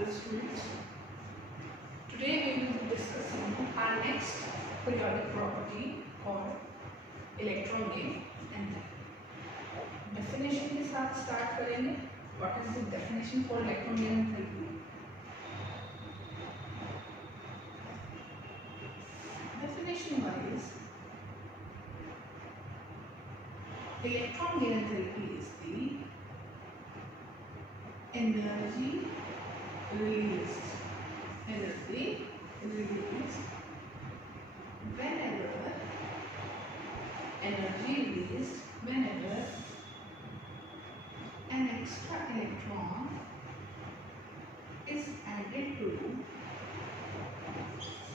Hello students, today we will be discussing our next periodic property called electron gain enthalpy. Definition के साथ start करेंगे. What is the definition for electron gain enthalpy? Definition wise, electron gain enthalpy is the energy released whenever an extra electron is added to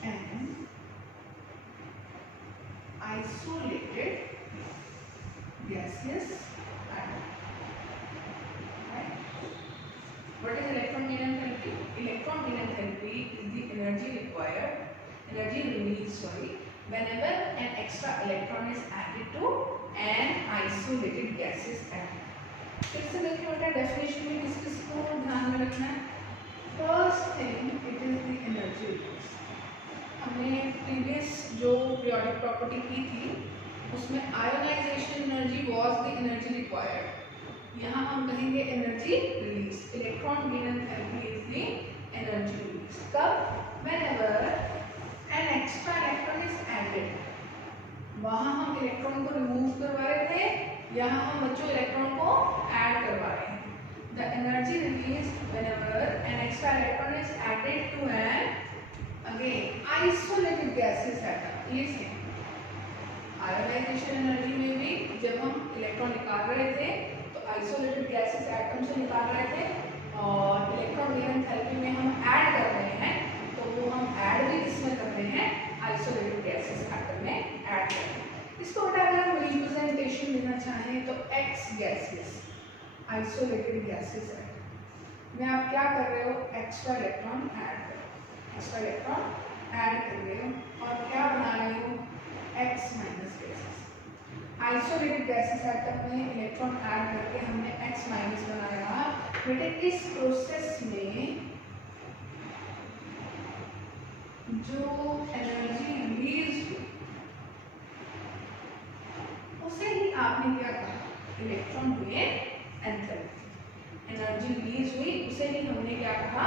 an isolated gaseous atom. Right? What is electron gain enthalpy? Electron gain enthalpy is the energy released whenever an extra electron is added to an isolated gaseous atom. फिर से देखिए बेटा definition में किसको ध्यान में रखना है. First thing it is the energy release. हमने प्रीवियस जो पीरियोडिक प्रॉपर्टी की थी उसमें ionization energy was the energy required. यहाँ हम कहेंगे energy release. Electron gain enthalpy is the energy release. कब? Whenever an extra electron is added. वहाँ हम इलेक्ट्रॉन को रिमूव करवा रहे थे, यहाँ हम बच्चों इलेक्ट्रॉन को ऐड करवा रहे हैं. The energy release whenever an extra electron is added to an again isolated gases atom. ये सेम आयोनाइजेशन एनर्जी में भी जब हम इलेक्ट्रॉन निकाल रहे थे तो आइसोलेटेड गैसेस एटम से निकाल रहे थे, और इलेक्ट्रॉन गेन एंथैल्पी में हम ऐड कर रहे हैं तो वो हम ऐड भी किसमें कर रहे हैं? आइसोलेटेड गैसेस एटम में ऐड कर रहे हैं. इसको बेटा अगर हम रिप्रेजेंटेशन देना चाहें तो x gases isolated gases atom में आप क्या कर रहे हो? एक्स्ट्रा इलेक्ट्रॉन ऐड कर रहे हो और क्या बना रहे हो? X minus gases. Isolated gases atom में इलेक्ट्रॉन ऐड करके हमने एक्स माइनस बनाया. बेटे इस प्रोसेस में जो एनर्जी रिलीज हुई उसे ही आपने क्या कहा? Electron gain enthalpy. Energy release हुई उसे ही हमने क्या कहा?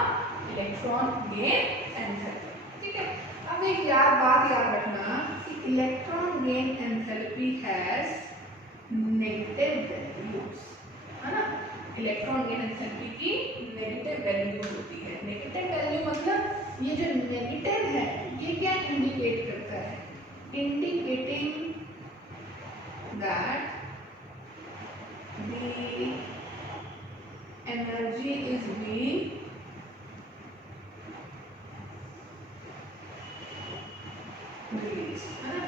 Electron gain enthalpy. ठीक है. अब एक बात याद रखना कि electron gain enthalpy has negative values, है ना. इलेक्ट्रॉन गेन एंथैल्पी की नेगेटिव वैल्यू होती है. नेगेटिव वैल्यू मतलब ये जो नेगेटिव है ये क्या इंडिकेट करता है? Indicating that the energy is being released, है ना.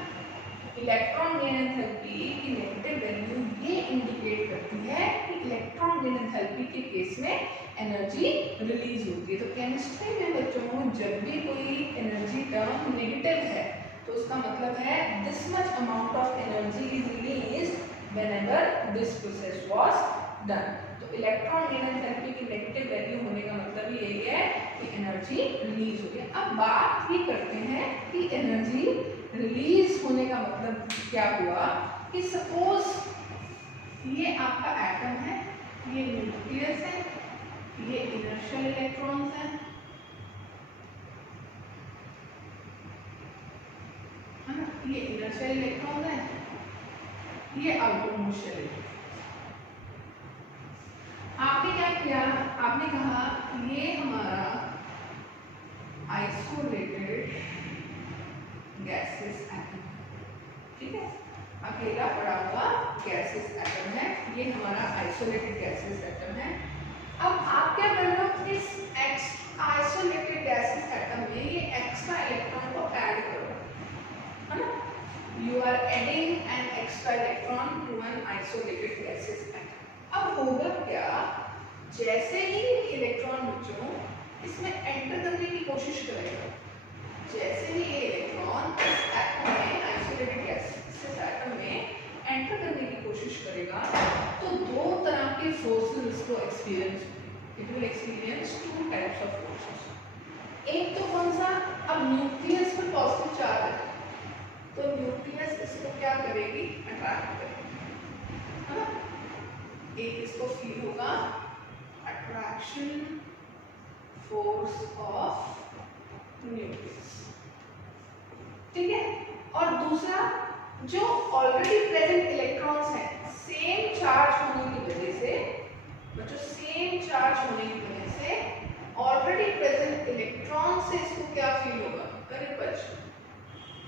इलेक्ट्रॉन गेन एंथैल्पी की नेगेटिव वैल्यू ये इंडिकेट करती है कि इलेक्ट्रॉन गेन एंथैल्पी के केस में एनर्जी रिलीज होती है. तो केमिस्ट्री में बच्चों जब भी कोई एनर्जी टर्म नेगेटिव है तो उसका मतलब है this much amount of energy is released whenever this process was done. तो इलेक्ट्रॉन गेन एंथैल्पी की नेगेटिव वैल्यू होने का मतलब यही है कि एनर्जी रिलीज हो गई. अब बात ही करते हैं कि एनर्जी रिलीज होने का मतलब क्या हुआ. कि सपोज ये आपका एटम है, ये न्यूक्लियस है, ये इनर्शियल इलेक्ट्रॉन्स हैं, ये इनर्शियल इलेक्ट्रॉन है, ये आउटरमोस्ट इलेक्ट्रॉन. आपने क्या किया? आपने कहा ये हमारा आइसोलेटेड गैसेस एटम, ठीक है, अकेला पड़ा हुआ गैसेस एटम है. ये हमारा आइसोलेटेड गैसेस एटम है. अब आप क्या कर रहे हो? इस आइसोलेटेड गैसेस एटम में ये एक्स्ट्रा इलेक्ट्रॉन को ऐड करो, है ना. You are adding an extra electron to an isolated gaseous atom. अब होगा क्या? जैसे ही इलेक्ट्रॉन बच्चों इसमें एंटर करने की कोशिश करेगा, जैसे ही ये इलेक्ट्रॉन इस एटम में आइसोलेटेड गैसेस एटम में एंटर करने की कोशिश करेगा तो दो तरह के फोर्सेस इसको एक्सपीरियंस होंगे. It will experience two types of forces. एक तो कौन सा, अब न्यूक्लियस पर पॉजिटिव चार्ज है तो न्यूक्लियस इसको क्या करेगी, अट्रैक्ट करेगी, है ना। एक इसको फील होगा अट्रैक्शन फोर्स ऑफ न्यूक्लियस, ठीक है। और दूसरा जो ऑलरेडी प्रेजेंट इलेक्ट्रॉन्स हैं सेम चार्ज होने की वजह से, बच्चों सेम चार्ज होने की वजह से ऑलरेडी प्रेजेंट इलेक्ट्रॉन से इसको क्या फील होगा, repulsion,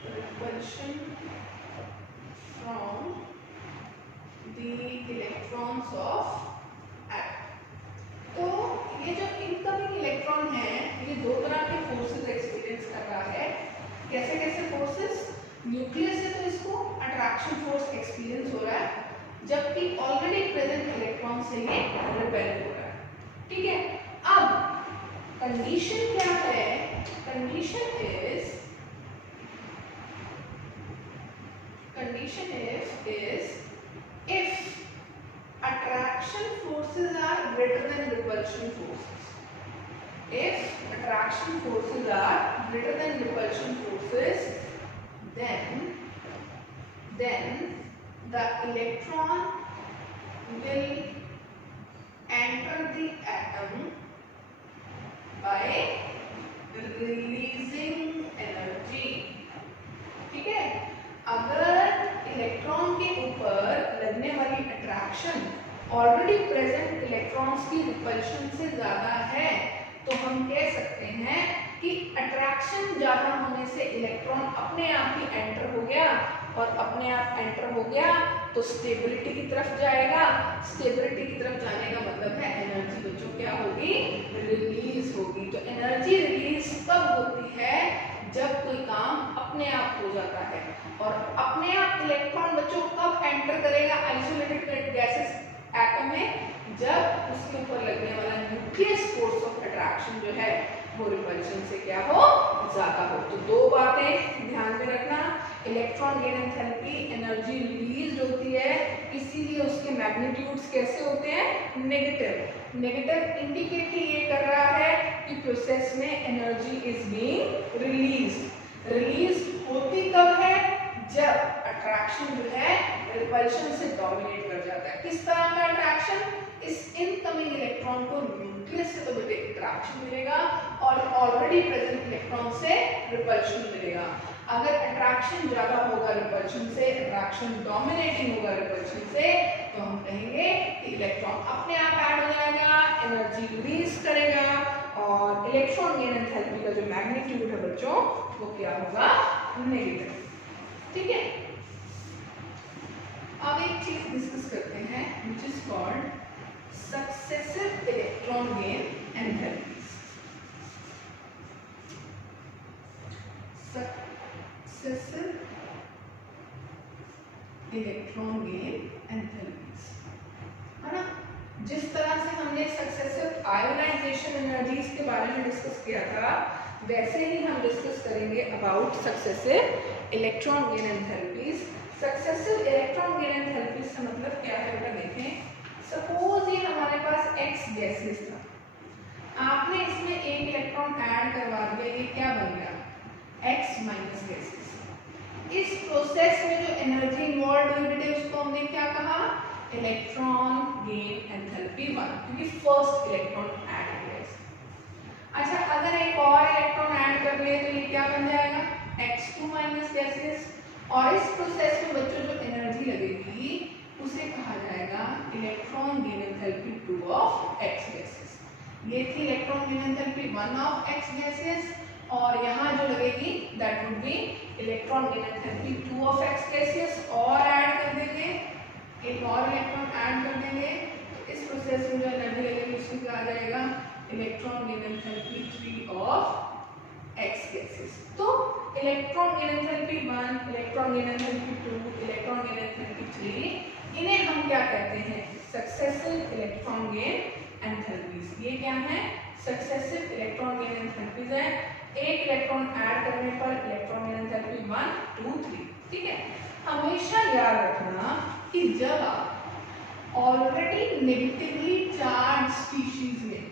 repulsion from the electrons of atom. तो ये जो इनकमिंग इलेक्ट्रॉन है ये दो तरह के फोर्सेस एक्सपीरियंस कर रहा है। कैसे कैसे फोर्सेस, न्यूक्लियस से तो इसको अट्रैक्शन फोर्स एक्सपीरियंस हो रहा है, जबकि ऑलरेडी प्रेजेंट इलेक्ट्रॉन से ये रिपेल हो रहा है, ठीक है। अब कंडीशन क्या है, condition is if attraction forces are greater than repulsion forces, if attraction forces are greater than repulsion forces, then the electron will enter the atom by releasing energy, ठीक है। अगर इलेक्ट्रॉन के ऊपर लगने वाली अट्रैक्शन ऑलरेडी प्रेजेंट इलेक्ट्रॉन्स की repulsion से ज्यादा है तो हम कह सकते हैं कि अट्रैक्शन ज्यादा होने से इलेक्ट्रॉन अपने आप ही एंटर हो गया, और अपने आप एंटर हो गया तो स्टेबिलिटी की तरफ जाएगा। स्टेबिलिटी की तरफ जाने का मतलब है एनर्जी बच्चों क्या होगी, रिलीज होगी। तो एनर्जी रिलीज कब होती है, जब कोई काम अपने आप हो जाता है। और अपने आप इलेक्ट्रॉन बच्चों कब एंटर करेगा आइसोलेटेड गैसेस एटम में, जब उसके ऊपर लगने वाला न्यूक्लियस फोर्स ऑफ अट्रैक्शन जो है वो रिपल्शन से क्या हो, ज्यादा हो। तो दो बातें ध्यान में रखना, electron gain enthalpy energy release होती है, इसीलिए उसके मैग्नीट्यूड्स कैसे होते हैं, नेगेटिव। नेगेटिव इंडिकेट ये कर रहा है कि प्रोसेस में energy is being release. Release होती कब है, जब अट्रैक्शन जो है रिपल्शन से डोमिनेट कर जाता है। किस तरह का अट्रैक्शन, इस इनकमिंग इलेक्ट्रॉन को न्यूक्लियस से तो बेटे अट्रैक्शन मिलेगा और ऑलरेडी प्रेजेंट इलेक्ट्रॉन से रिपल्शन मिलेगा। अगर अट्रैक्शन ज्यादा होगा रिपल्शन से, अट्रैक्शन डोमिनेटिंग होगा रिपल्शन से, तो हम कहेंगे कि इलेक्ट्रॉन अपने आप ऐड हो जाएगा, एनर्जी रिलीज करेगा और इलेक्ट्रॉन गेन एंथैल्पी का जो मैग्नीट्यूड है बच्चों वो क्या होगा, नेगेटिव, ठीक है। अब एक चीज डिस्कस करते हैं which is called successive electron gain enthalpies. Successive electron gain enthalpies, है ना। जिस तरह से हमने सक्सेसिव आयोनाइजेशन एनर्जीज के बारे में डिस्कस किया था, वैसे ही हम डिस्कस करेंगे about successive electron gain enthalpies. Successive electron gain enthalpies का मतलब क्या है बेटा, देखें। सपोज ये हमारे पास एक्स गैसेस था, आपने इसमें एक इलेक्ट्रॉन ऐड करवा दिया, ये क्या बन गया, एक्स माइनस गैसेस। इस प्रोसेस में जो एनर्जी इन्वॉल्व हुई बेटे उसको हमने क्या कहा, इलेक्ट्रॉन गेन एंथैल्पी 1, क्योंकि फर्स्ट इलेक्ट्रॉन ऐड किया है। अच्छा, अगर एक और इलेक्ट्रॉन ऐड कर ले तो ये क्या बन जाएगा, x2 माइनस गैसेस। और इस प्रोसेस में बच्चों जो एनर्जी लगेगी उसे कहा जाएगा electron gain enthalpy 2 of x gases. ये थी electron gain enthalpy 1 of x gases, और यहाँ जो लगेगी that would be electron gain enthalpy 2 of x gases. और ऐड कर देंगे, एक और इलेक्ट्रॉन ऐड कर देंगे, इस प्रोसेस में जो एनर्जी लगेगी उसको कहा जाएगा electron gain enthalpy 3 of x gases. तो electron gain enthalpy 1, electron gain enthalpy 2, electron gain enthalpy 3, इन्हें हम क्या कहते हैं, सक्सेसिव इलेक्ट्रॉन गेन एंथैल्पीज। ये क्या है, सक्सेसिव इलेक्ट्रॉन गेन एंथैल्पीज है। एक इलेक्ट्रॉन ऐड करने पर इलेक्ट्रॉन गेन एंथैल्पी 1, 2, 3, ठीक है। हमेशा याद रखना कि जब आप ऑलरेडी नेगेटिवली चार्ज स्पीशीज में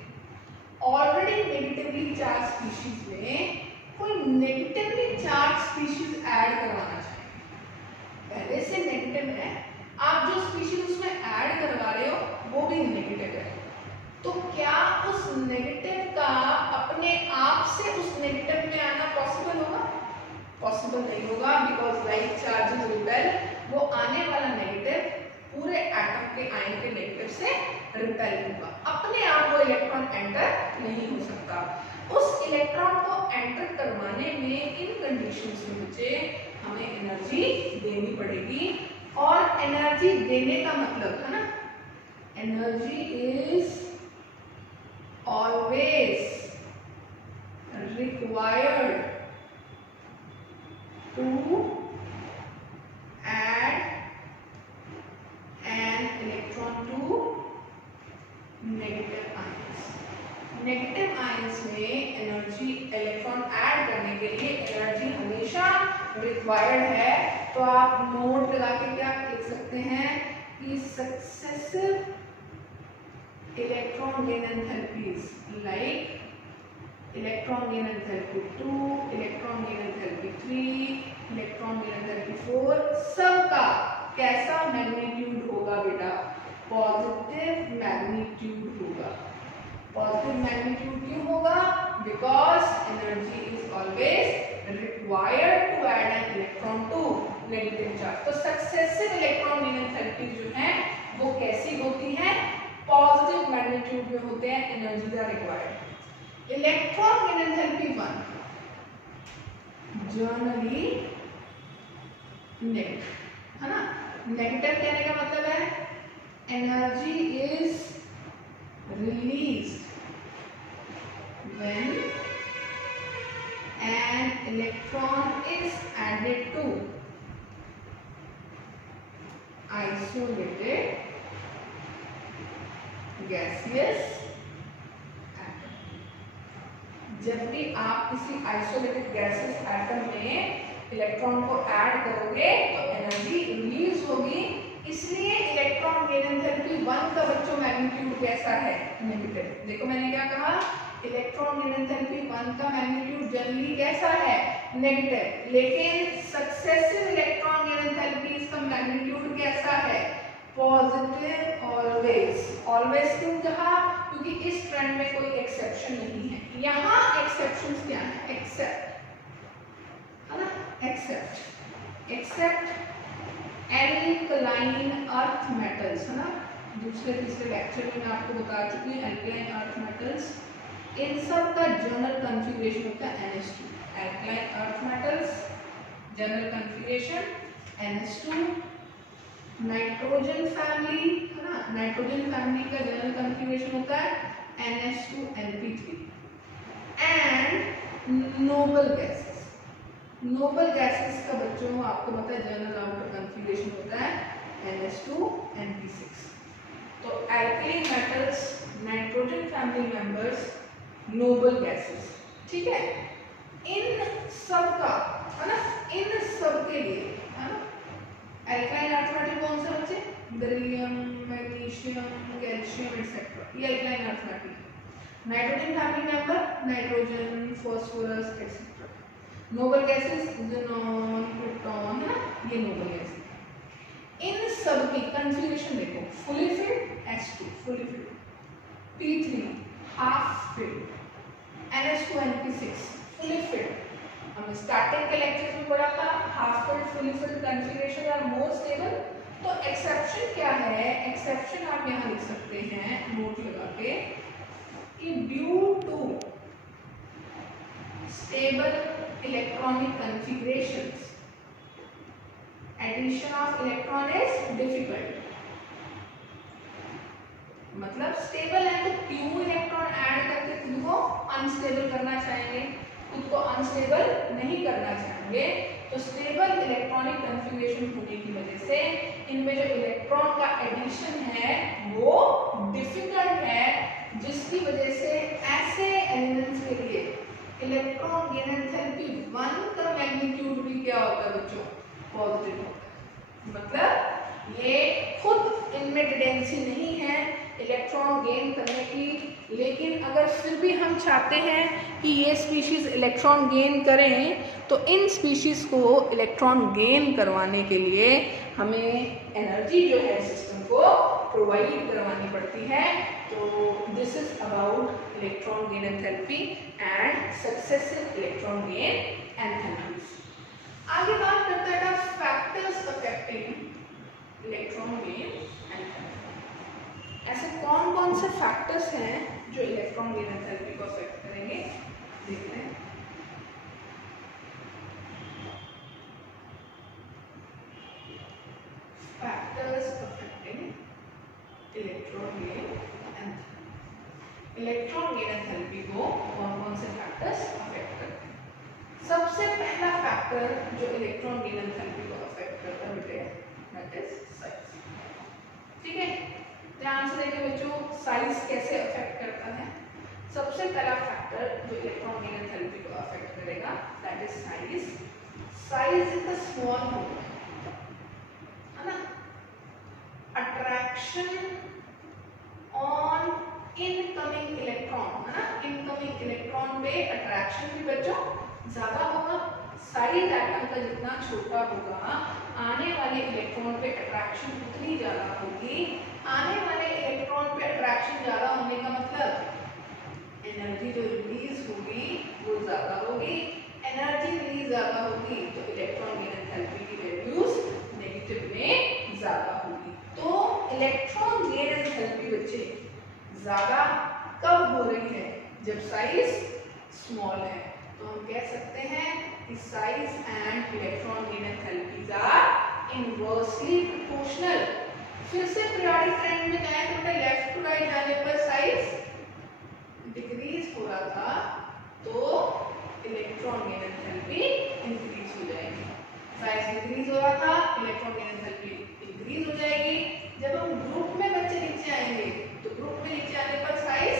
ऑलरेडी नेगेटिवली चार्ज स्पीशीज में कोई नेगेटिवली चार्ज स्पीशीज ऐड करवाना चाहिए। पहले से नेगेटिव है, आप जो स्पीशीज उसमें ऐड करवा रहे हो वो भी नेगेटिव है, तो क्या उस नेगेटिव का अपने आप से उस नेगेटिव में आना पॉसिबल होगा? पॉसिबल नहीं होगा, बिकॉज लाइक चार्जेस रिपेल, वो आने वाला नेगेटिव पूरे एटम के आयन के नेगेटिव से रिपेल होगा, अपने आप वो इलेक्ट्रॉन एंटर नहीं हो सकता। उस इलेक्ट्रॉन को एंटर करवाने में इन कंडीशंस में बच्चे हमें एनर्जी देनी पड़ेगी, और एनर्जी देने का मतलब है ना, energy is always required to add an electron to negative ions. Negative ions में एनर्जी, इलेक्ट्रॉन ऐड करने के लिए एनर्जी हमेशा रिक्वायर्ड है। तो आप नोट लगा के क्या लिख सकते हैं कि successive electron gain enthalpies like electron gain enthalpy 2, electron gain enthalpy 3, electron gain enthalpy 4, सबका कैसा मैग्नीट्यूड होगा बेटा? पॉजिटिव मैग्नीट्यूड होगा। पॉजिटिव मैग्नीट्यूड क्यों होगा? Because energy is always required to add an electron to negative charge. तो successive electron gain enthalpy जो है वो कैसी होती है? पॉजिटिव मैग्नीट्यूड में होते हैं, एनर्जी का required. Electron gain enthalpy 1 generally negative, है ना। नेगेटिव कहने का मतलब है energy is released when an electron is added to isolated gaseous. जब भी आप किसी आइसोलेटेड गैसेस एटम में इलेक्ट्रॉन को ऐड करोगे तो एनर्जी रिलीज होगी, इसलिए इलेक्ट्रॉन गेन एंथैल्पी 1 का बच्चों मैग्नीट्यूड कैसा है? नेगेटिव। देखो मैंने क्या कहा, इलेक्ट्रॉन गेन एंथैल्पी 1 का मैग्नीट्यूड जनरली कैसा है? नेगेटिव। लेकिन सक्सेसिव इलेक्ट्रॉन गेन एंथैल्पी इसका मैग्नीट्यूड कैसा है? Positive always. ऑलवेज क्यों कहा? क्योंकि इस ट्रेंड में कोई एक्सेप्शन नहीं है। यहाँ एक्सेप्शंस क्या है? एक्सेप्ट, है ना, except, except alkaline earth metals, है ना। दूसरे तीसरे लेक्चर में मैं आपको बता चुकी हूँ एल्कलाइन अर्थ मेटल्स, इन सब का जनरल कॉन्फ़िगरेशन होता है NH2। Alkaline earth metals general configuration NH2। Nitrogen family, है ना, नाइट्रोजन फैमिली का जनरल कॉन्फ़िगरेशन होता है NH2NP3। And noble gases, noble gases का बच्चों आपको पता है जनरल आउटर कॉन्फ़िगरेशन होता है NH2NP6। तो alkali metals, nitrogen family members, noble gases, ठीक है। इन सब का, है ना, इन सब के लिए, है ना, एल्कलाइन अर्थ मेटल कौन सा बच्चे? बेरिलियम, मैग्नीशियम, कैल्शियम एटसेट्रा, ये alkaline earth metal. Nitrogen family member nitrogen, phosphorus etcetera. Noble gases xenon, proton, है ना, ये नोबल गैसेस। इन सब की कॉन्फ़िगरेशन देखो, fully filled H2 fully filled, P3 half filled, NH2NP6 fully filled. हमने starting के lecture में पढ़ा था half filled fully filled configuration are more stable. तो एक्सेप्शन क्या है? एक्सेप्शन आप यहाँ लिख सकते हैं नोट लगा के कि due to stable electronic configurations addition of electron is difficult. मतलब स्टेबल है तो क्यों इलेक्ट्रॉन ऐड करके खुद को अनस्टेबल करना चाहेंगे? खुद को अनस्टेबल नहीं करना चाहेंगे। तो स्टेबल इलेक्ट्रॉनिक कॉन्फ़िगरेशन होने की वजह से इनमें जो इलेक्ट्रॉन का एडिशन है वो डिफिकल्ट है, जिसकी वजह से ऐसे एलिमेंट्स के लिए इलेक्ट्रॉन गेन एंथैल्पी 1 का मैग्नीट्यूड भी क्या होता है बच्चों? पॉजिटिव होता है। मतलब ये खुद इनमें टेंडेंसी नहीं है इलेक्ट्रॉन गेन करने की, लेकिन अगर फिर भी हम चाहते हैं कि ये स्पीशीज़ इलेक्ट्रॉन गेन करें तो इन स्पीशीज़ को इलेक्ट्रॉन गेन करवाने के लिए हमें एनर्जी जो है सिस्टम को प्रोवाइड करवानी पड़ती है। तो this is about electron gain enthalpy and successive electron gain enthalpies. आगे बात करते हैं factors affecting electron gain enthalpy. ऐसे कौन कौन से फैक्टर्स हैं जो इलेक्ट्रॉन गेन एंथैल्पी को अफेक्ट करेंगे, देखते हैं। Factors affecting electron gain enthalpy. Electron gain enthalpy को कौन कौन से फैक्टर्स अफेक्ट करते हैं? सबसे पहला फैक्टर जो इलेक्ट्रॉन गेन एंथैल्पी को अफेक्ट करता है बेटे, दैट इज साइज। ठीक है, ध्यान से देखिए बच्चों, साइज कैसे अफेक्ट करता है। सबसे पहला फैक्टर जो इलेक्ट्रॉन गेन एंथैल्पी को अफेक्ट करेगा that is size. Size is the small hole, है ना, अट्रैक्शन ऑन इनकमिंग इलेक्ट्रॉन, है ना, इनकमिंग इलेक्ट्रॉन पे अट्रैक्शन भी बच्चों ज्यादा होगा। साइज एटम का जितना छोटा होगा, आने वाले इलेक्ट्रॉन पे अट्रैक्शन उतनी ज्यादा होगी। आने वाले इलेक्ट्रॉन पे अट्रैक्शन ज्यादा होने का मतलब एनर्जी जो रिलीज होगी वो ज्यादा होगी। एनर्जी रिलीज ज्यादा होगी तो इलेक्ट्रॉन गेन एंथैल्पी की वैल्यूज नेगेटिव में ज्यादा होगी। तो इलेक्ट्रॉन गेन एंथैल्पी बच्चे ज्यादा कब हो रही है? जब साइज स्मॉल है। तो हम कह सकते हैं कि size and electron gain enthalpies are inversely proportional. फिर से पीरियोडिक ट्रेंड में जाए तो बेटा लेफ्ट टू राइट जाने पर साइज डिक्रीज हो रहा था तो इलेक्ट्रॉन गेन एंथैल्पी इंक्रीज हो जाएगी। साइज डिक्रीज हो रहा था, इलेक्ट्रॉन गेन एंथैल्पी इंक्रीज हो जाएगी। जब हम ग्रुप में बच्चे नीचे आएंगे तो ग्रुप में नीचे आने पर साइज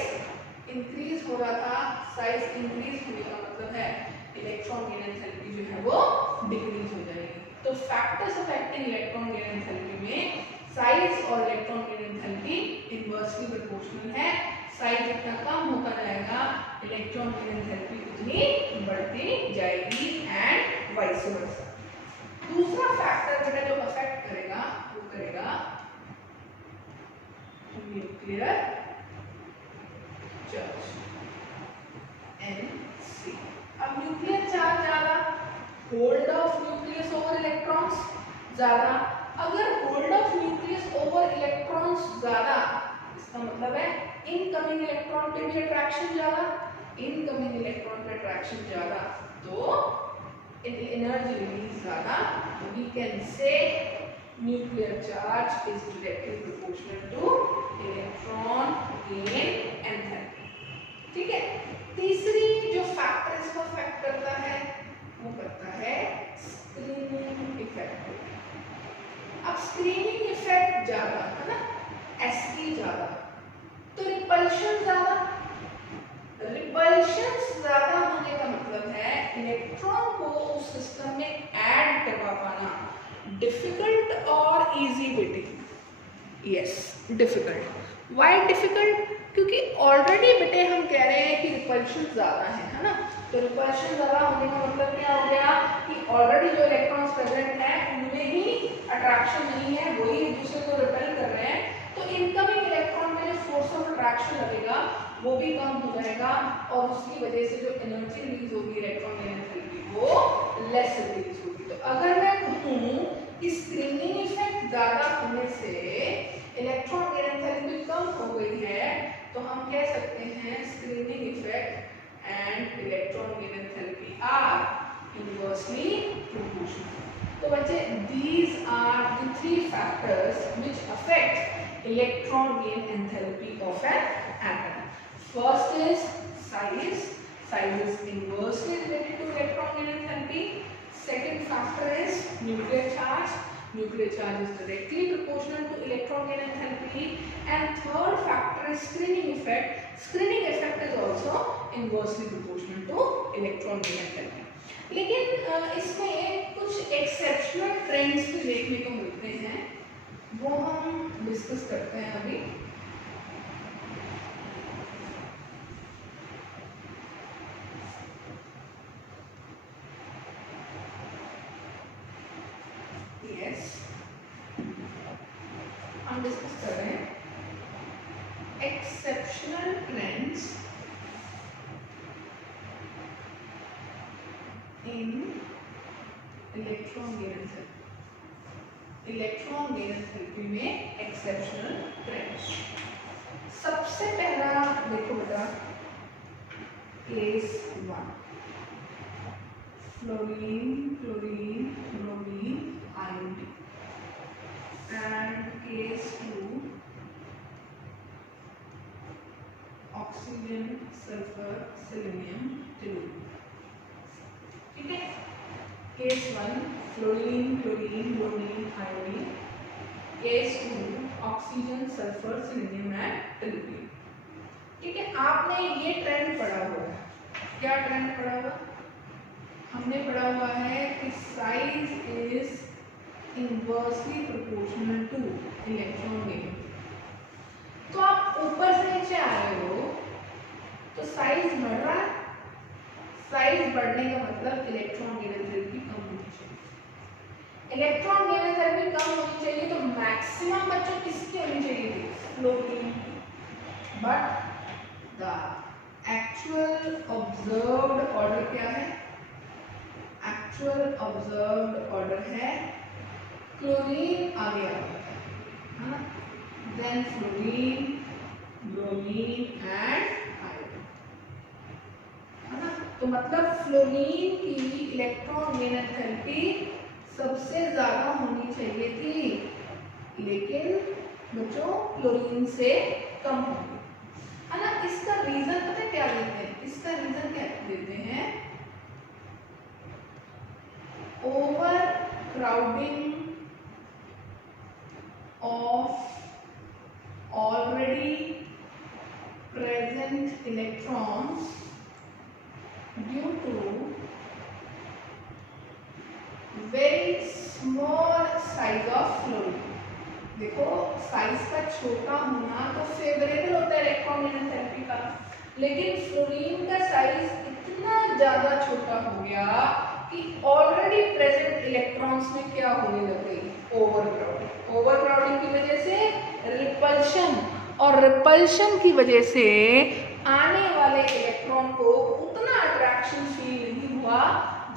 इंक्रीज हो रहा था, साइज इंक्रीज होने का मतलब है इलेक्ट्रॉन गेन एंथैल्पी जो है वो डिक्रीज हो जाएगी। तो factors affecting electron gain enthalpy में साइज और electron gain enthalpy inversely proportional है। साइज जितना कम होता जाएगा इलेक्ट्रॉन गेन एंथैल्पी उतनी बढ़ती जाएगी एंड वाइस वर्सा। दूसरा फैक्टर बेटा जो अफेक्ट करेगा वो करेगा न्यूक्लियर चार्ज, Nc। अब न्यूक्लियर चार्ज ज्यादा, hold of nucleus over electrons ज्यादा। अगर hold of nucleus over electrons ज्यादा, इसका मतलब है इनकमिंग इलेक्ट्रॉन पे भी अट्रैक्शन ज्यादा। इनकमिंग इलेक्ट्रॉन पे अट्रैक्शन ज्यादा तो एनर्जी रिलीज ज्यादा। तो we can say nuclear charge is directly proportional to electron gain enthalpy। ठीक है, तीसरी जो फैक्टर इसको अफेक्ट करता है वो करता है स्क्रीनिंग इफेक्ट। अब स्क्रीनिंग इफेक्ट ज्यादा है ना, Sp ज्यादा तो रिपल्शन ज्यादा। रिपल्शन ज्यादा होने का मतलब है इलेक्ट्रॉन को उस सिस्टम में ऐड करवा पाना डिफिकल्ट और इजी बेटे। Yes, difficult. Why difficult? क्योंकि ऑलरेडी बेटे हम कह रहे हैं कि रिपल्शन ज्यादा है ना। तो रिपल्शन ज्यादा होने का मतलब क्या हो गया कि ऑलरेडी जो इलेक्ट्रॉन्स प्रेजेंट हैं उनमें ही अट्रैक्शन नहीं है, वही एक दूसरे को रिपेल कर रहे हैं। तो इनकमिंग इलेक्ट्रॉन में जो फोर्स ऑफ अट्रैक्शन लगेगा वो भी कम हो जाएगा और उसकी वजह से जो एनर्जी रिलीज होगी इलेक्ट्रॉन गेन एंथैल्पी वो लेस रिलीज होगी। तो अगर मैं कहूँ कि स्क्रीनिंग इफेक्ट ज्यादा होने से इलेक्ट्रॉन गेन एंथैल्पी कम हो गई है तो हम कह सकते हैं screening effect and electron gain enthalpy are inversely proportional. तो बच्चे these are the three factors which affect electron gain enthalpy of an atom. First is size. Size is inversely related to electron gain enthalpy. Second factor is nuclear charge. Nuclear charge is directly proportional to electron gain enthalpy. And third factor is screening effect. Screening effect is also inversely proportional to electron gain enthalpy. लेकिन इसमें कुछ exceptional trends भी देखने को मिलते हैं, वो हम डिस्कस करते हैं अभी। डिस्कस कर रहे हैं exceptional trends in electron gain enthalpy. Electron gain enthalpy में एक्सेप्शनल ट्रेंड्स। सबसे पहला देखो बेटा, case 1 fluorine chlorine bromine iodine, and case 2 oxygen sulphur selenium toluene. ठीक है, case 1 fluorine chlorine bromine iodine, case 2 oxygen sulphur selenium and toluene. ठीक है, आपने ये ट्रेंड पढ़ा हुआ है। क्या ट्रेंड पढ़ा हुआ? हमने पढ़ा हुआ है कि size is inversely proportional two electron gain. तो आप ऊपर से नीचे आ रहे हो तो साइज बढ़ रहा है, साइज बढ़ने का मतलब इलेक्ट्रॉन गेन एंथैल्पी कम होनी चाहिए। इलेक्ट्रॉन गेन एंथैल्पी कम होनी चाहिए तो मैक्सिमम बच्चों किसकी होनी चाहिए थी? Fluorine. But the actual observed order क्या है? एक्चुअल ऑब्जर्व्ड ऑर्डर है क्लोरीन आगे आ गया है ना, then fluorine bromine and iodine, है ना। तो मतलब फ्लोरीन की इलेक्ट्रॉन गेन एंथैल्पी सबसे ज्यादा होनी चाहिए थी, लेकिन बच्चों क्लोरीन से कम होगी, है ना। इसका रीजन पता है क्या देते हैं? इसका रीजन क्या देते हैं? Overcrowding of already present electrons due to very small size of fluorine. देखो, साइज का छोटा होना तो फेवरेबल होता है इलेक्ट्रॉन गेन एंथैल्पी का, लेकिन फ्लोरीन का साइज इतना ज्यादा छोटा हो गया कि ऑलरेडी प्रेजेंट इलेक्ट्रॉन्स में क्या होने लग गई? ओवरक्राउडिंग। ओवरक्राउडिंग की वजह से रिपल्शन, और रिपल्शन की वजह से आने वाले इलेक्ट्रॉन को उतना अट्रैक्शन फील नहीं हुआ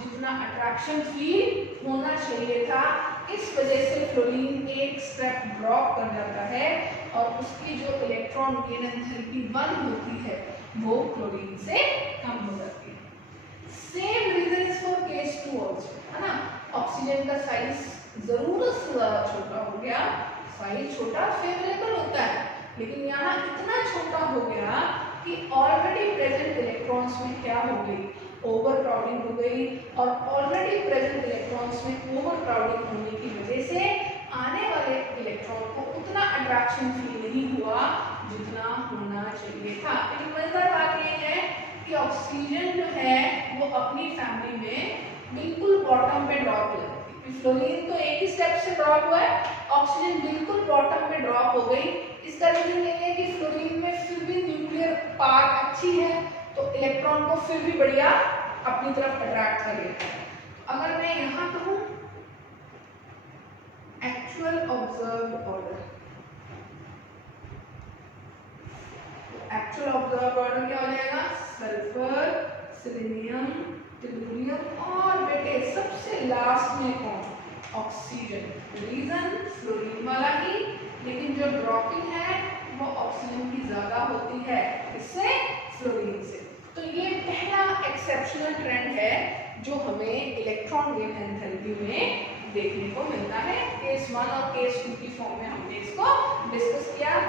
जितना अट्रैक्शन फील होना चाहिए था। इस वजह से फ्लोरीन एक स्टेप ड्रॉप कर जाता है और उसकी जो इलेक्ट्रॉन गेन एंथैल्पी 1 होती है वो क्लोरीन से कम हो जाती है। Same reason is for case 2 also, है ना। ऑक्सीजन का साइज जरूरत से ज्यादा छोटा हो गया। साइज छोटा फेवरेबल होता है, लेकिन यहाँ इतना छोटा हो गया कि ऑलरेडी प्रेजेंट इलेक्ट्रॉन्स में क्या हो गई? ओवरक्राउडिंग हो गई, और ऑलरेडी प्रेजेंट इलेक्ट्रॉन्स में ओवरक्राउडिंग होने की वजह से आने वाले इलेक्ट्रॉन को उतना अट्रैक्शन फील नहीं हुआ जितना होना चाहिए था। लेकिन मजेदार बात यह है कि ऑक्सीजन जो है वो अपनी फैमिली में बिल्कुल बॉटम पे ड्रॉप हो जाती है। फ्लोरीन तो एक ही स्टेप से ड्रॉप हुआ है, ऑक्सीजन बिल्कुल बॉटम पे ड्रॉप हो गई। इसका रीजन ये है कि फ्लोरीन में फिर भी न्यूक्लियर पावर अच्छी है, तो इलेक्ट्रॉन को फिर भी बढ़िया अपनी तरफ अट्रैक्ट कर लेता है। अगर मैं यहाँ कहूँ actual observed order, actual observed order क्या हो जाएगा? सल्फर सेलेनियम टेलुरियम, और बेटे सबसे लास्ट में कौन? ऑक्सीजन। रीजन फ्लोरीन वाला ही, लेकिन जो ड्रॉपिंग है वो ऑक्सीजन की ज्यादा होती है, इससे फ्लोरीन से। तो ये पहला एक्सेप्शनल ट्रेंड है जो हमें इलेक्ट्रॉन गेन एंथैल्पी में देखने को मिलता है। केस 1 और केस 2 की फॉर्म में हमने इसको डिस्कस किया।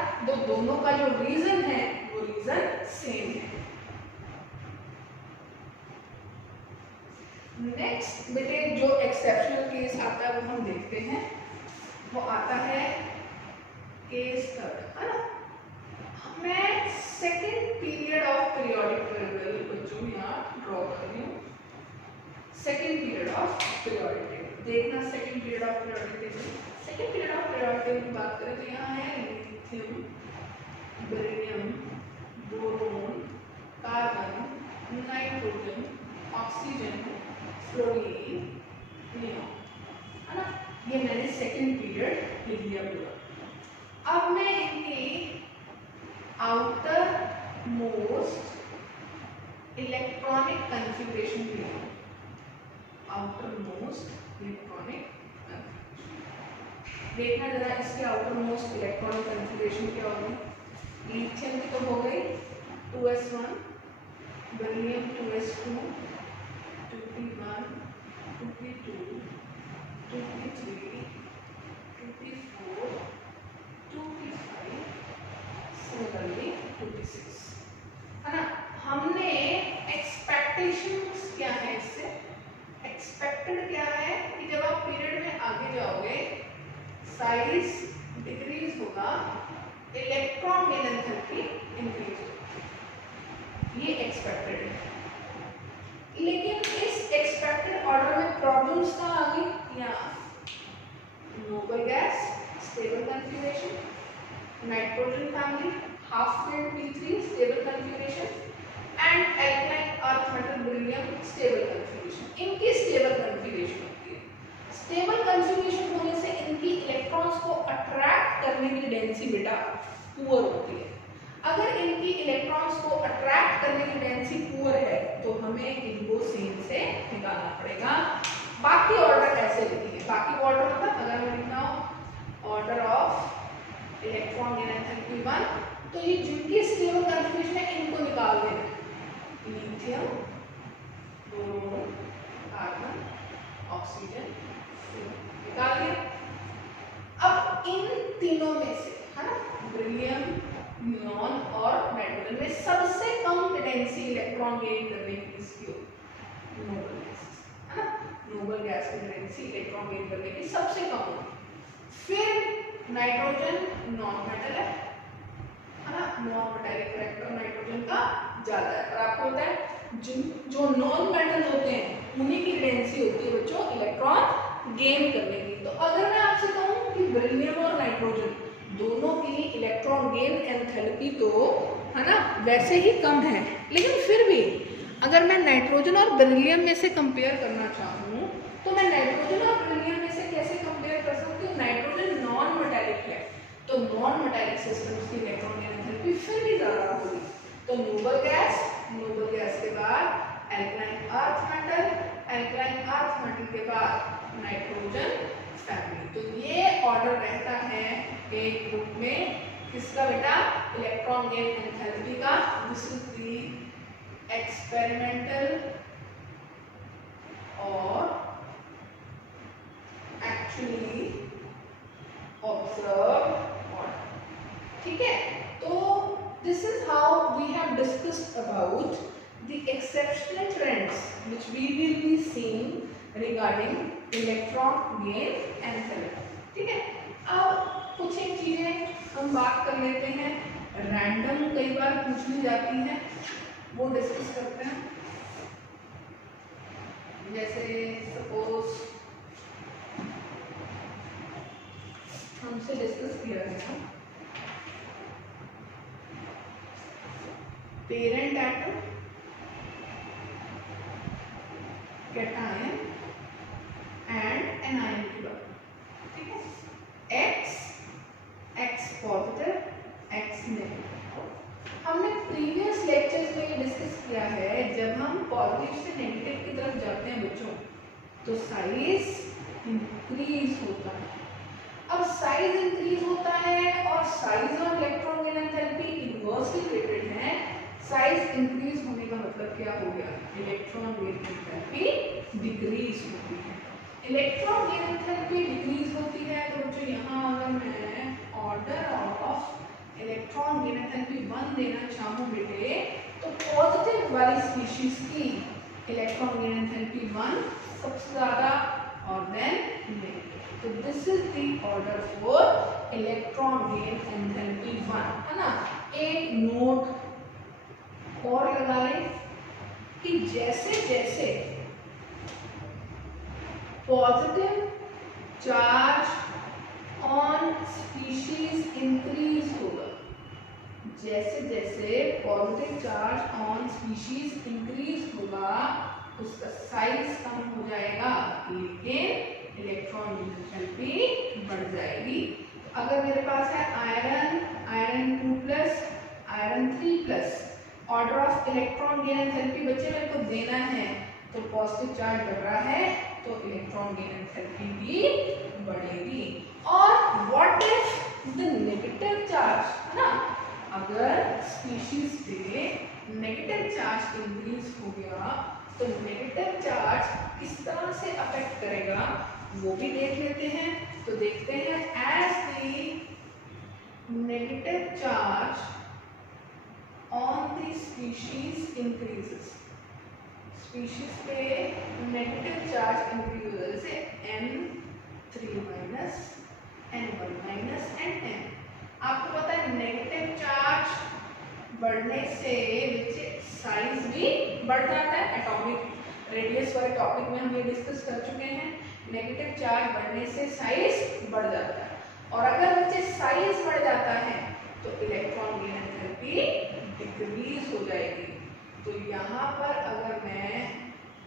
दोनों का जो रीजन है वो रीजन सेम है। नेक्स्ट बेटे जो एक्सेप्शनल केस आता है वो हम देखते हैं, वो आता है केस 3, है ना। मैं second period of periodic table बच्चों यहाँ ड्रॉ कर रही हूँ। Second period of periodic table देखना। Second period of periodic table, second period of periodic table की बात करें तो यहाँ है lithium, beryllium, boron, carbon, nitrogen, oxygen, fluorine, neon, है ना। ये मैंने सेकेंड पीरियड लिख दिया पूरा। अब आउटर मोस्ट इलेक्ट्रॉनिक कन्फिग्रेशन के लिए, आउटर मोस्ट इलेक्ट्रॉनिक कन्फिग्रेशन। देखना जरा इसके आउटर मोस्ट इलेक्ट्रॉनिक कन्फिग्रेशन क्या होगी। लिथियम की तो हो गई 2s1, beryllium 2s2, 2p1, 2p2, 2p3, 2p4, 2p5, similarly 2p6, है ना। हमने एक्सपेक्टेशंस क्या है इससे, एक्सपेक्टेड क्या है कि जब आप पीरियड में आगे जाओगे साइज डिक्रीज होगा, इलेक्ट्रॉन गेन एंथैल्पी इंक्रीज होगा, ये एक्सपेक्टेड है। लेकिन इस एक्सपेक्टेड ऑर्डर में प्रॉब्लम्स कहाँ आ गई, यहाँ noble gas stable configuration, nitrogen family half field p3 stable configuration and alkaline earth metal beryllium stable configuration. इनकी स्टेबल कन्फिग्रेशन होती है। स्टेबल कन्फिग्रेशन होने से इनकी इलेक्ट्रॉन्स को अट्रैक्ट करने की डेंसिटी बेटा पुअर होती है। अगर इनकी इलेक्ट्रॉन्स को अट्रैक्ट करने की डेंसिटी पुअर है तो हमें इनको सीन से निकालना पड़ेगा। बाकी ऑर्डर ऐसे लिखिए, बाकी ऑर्डर मतलब अगर मैं लिखना हो order of electron gain enthalpy 1, तो ये जिनकी स्टेबल कन्फिग्रेशन है इनको निकाल देना, लिथियम, बोरोन, कार्बन, ऑक्सीजन, निकाल दिया। अब इन तीनों में से, है ना, बेरिलियम, नियॉन और नाइट्रोजन में सबसे कम टेंडेंसी इलेक्ट्रॉन गेन करने की किसकी होगी, नोबल गैस, है ना। नोबल गैस की टेंडेंसी इलेक्ट्रॉन गेन करने की सबसे कम होगी। फिर नाइट्रोजन नॉन मेटल है ना, नॉन मेटालिक कैरेक्टर नाइट्रोजन का ज्यादा है। और आपको पता है जो नॉन मेटल होते हैं उन्हीं की टेंडेंसी होती है बच्चों इलेक्ट्रॉन गेन करने की। तो अगर मैं आपसे कहूं कि बेरिलियम और नाइट्रोजन दोनों की इलेक्ट्रॉन गेन एंथैल्पी तो, है ना, वैसे ही कम है, लेकिन फिर भी अगर मैं नाइट्रोजन और बेरिलियम में से कंपेयर करना चाहूँ तो मैं नाइट्रोजन और बेरिलियम में से कैसे कंपेयर कर सकती हूँ। नाइट्रोजन नॉन मेटालिक है तो नॉन मेटालिक सिस्टम्स की इलेक्ट्रॉन गेन एंथैल्पी फिर भी ज्यादा होगी। तो नोबल गैस के बाद एल्कालाइन अर्थ मेटल के बाद नाइट्रोजन फैमिली। तो ये ऑर्डर रहता है एक ग्रुप में किसका बेटा, इलेक्ट्रॉन गेन एंथैल्पी का। दिस इज द एक्सपेरिमेंटल और एक्चुअली ऑब्जर्व ऑर्डर, ठीक है। तो this is how we have discussed about the exceptional trends which we will be seeing regarding electron gain enthalpy, ठीक है। अब कुछ एक चीजें हम बात कर लेते हैं, रैंडम कई बार पूछ ली जाती हैं, वो डिस्कस करते हैं। जैसे सपोज हमसे डिस्कस किया गया parent atom, cation and anion की बात, ठीक है। X positive, x negative. हमने प्रीवियस लेक्चर्स में ये डिस्कस किया है, जब हम पॉजिटिव से नेगेटिव की तरफ जाते हैं बच्चों तो साइज इंक्रीज होता है। अब साइज इंक्रीज होता है और साइज और electron gain enthalpy inversely related है। साइज इंक्रीज होने का मतलब क्या हो गया, इलेक्ट्रॉन गेन एंथैल्पी डिक्रीज होती है। इलेक्ट्रॉन गेन एंथैल्पी डिक्रीज होती है तो बच्चों यहाँ अगर मैं order of electron gain enthalpy 1 देना चाहूँ बेटे, तो पॉजिटिव वाली स्पीशीज की इलेक्ट्रॉन गेन एंथैल्पी 1 सबसे ज्यादा और देन नेगेटिव। तो this is the order for electron gain enthalpy 1, है ना। एक नोट और लगा लें कि जैसे जैसे positive charge on species increase होगा, जैसे जैसे positive charge on species increase होगा उसका साइज कम हो जाएगा, लेकिन इलेक्ट्रॉन एंथैल्पी बढ़ जाएगी। अगर मेरे पास है आयरन 2+, इलेक्ट्रॉन गेन एंथैल्पी बच्चे मेरे को देना है, तो पॉजिटिव चार्ज बढ़ रहा है तो इलेक्ट्रॉन गेन एंथैल्पी भी बढ़ेगी। और what if the negative charge, है ना, अगर स्पीशीज पे नेगेटिव चार्ज इंक्रीज हो गया तो नेगेटिव चार्ज किस तरह से अफेक्ट करेगा वो भी देख लेते हैं। तो देखते हैं, as the negative charge on the species increases, species पे नेगेटिव चार्ज इंक्रीज हो जाए, जैसे N3 minus N1 minus N. आपको पता है नेगेटिव चार्ज बढ़ने से साइज भी बढ़ जाता है। एटॉमिक रेडियस वाले टॉपिक में हम ये डिस्कस कर चुके हैं, नेगेटिव चार्ज बढ़ने से साइज बढ़ जाता है। और अगर बच्चे साइज बढ़ जाता है तो इलेक्ट्रॉन गेन एंथैल्पी डिक्रीज हो जाएगी। तो यहाँ पर अगर मैं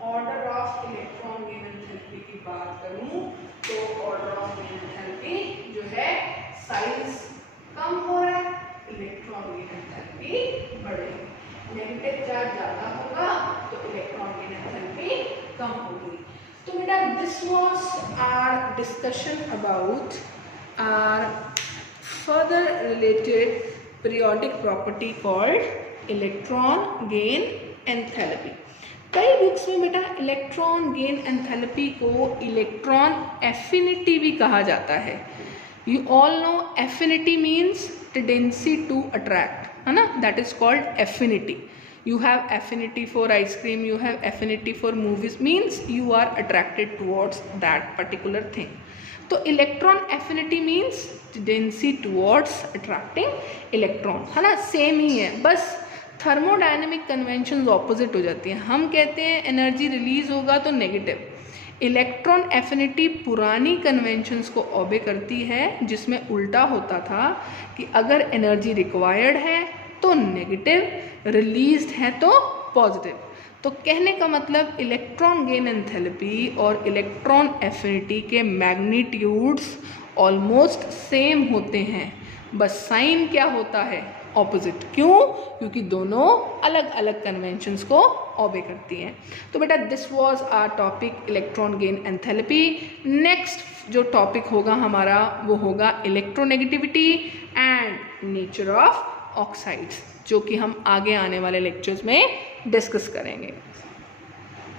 order of electron gain enthalpy की बात करूँ तो ऑर्डर ऑफ गेन एंथैल्पी जो है, साइज कम हो रहा है, इलेक्ट्रॉन गेन एंथैल्पी बढ़ेगी। नेगेटिव चार्ज ज़्यादा होगा तो इलेक्ट्रॉन गेन एंथैल्पी कम होगी। तो बेटा this was our discussion about our further related periodic property called electron gain enthalpy. कई बुक्स में बेटा इलेक्ट्रॉन गेन एंथैल्पी को इलेक्ट्रॉन एफिनिटी भी कहा जाता है। You all know affinity means tendency to attract, है ना, that is called affinity. You have affinity for ice cream, you have affinity for movies, means you are attracted towards that particular thing. तो electron affinity means tendency towards attracting electron, है ना, same ही है, बस thermodynamic convention opposite हो जाती हैं। हम कहते हैं एनर्जी रिलीज होगा तो नेगेटिव, इलेक्ट्रॉन एफिनिटी पुरानी कन्वेंशंस को ओबे करती है, जिसमें उल्टा होता था कि अगर एनर्जी रिक्वायर्ड है तो नेगेटिव, रिलीज्ड है तो पॉजिटिव। तो कहने का मतलब इलेक्ट्रॉन गेन एंथैल्पी और इलेक्ट्रॉन एफिनिटी के मैग्नीट्यूड्स ऑलमोस्ट सेम होते हैं, बस साइन क्या होता है, ऑपोजिट। क्यों? क्योंकि दोनों अलग अलग कन्वेंशंस को ओबे करती हैं। तो बेटा this was our topic electron gain enthalpy. Next जो टॉपिक होगा हमारा वो होगा electronegativity and nature of oxides, जो कि हम आगे आने वाले लेक्चर्स में डिस्कस करेंगे।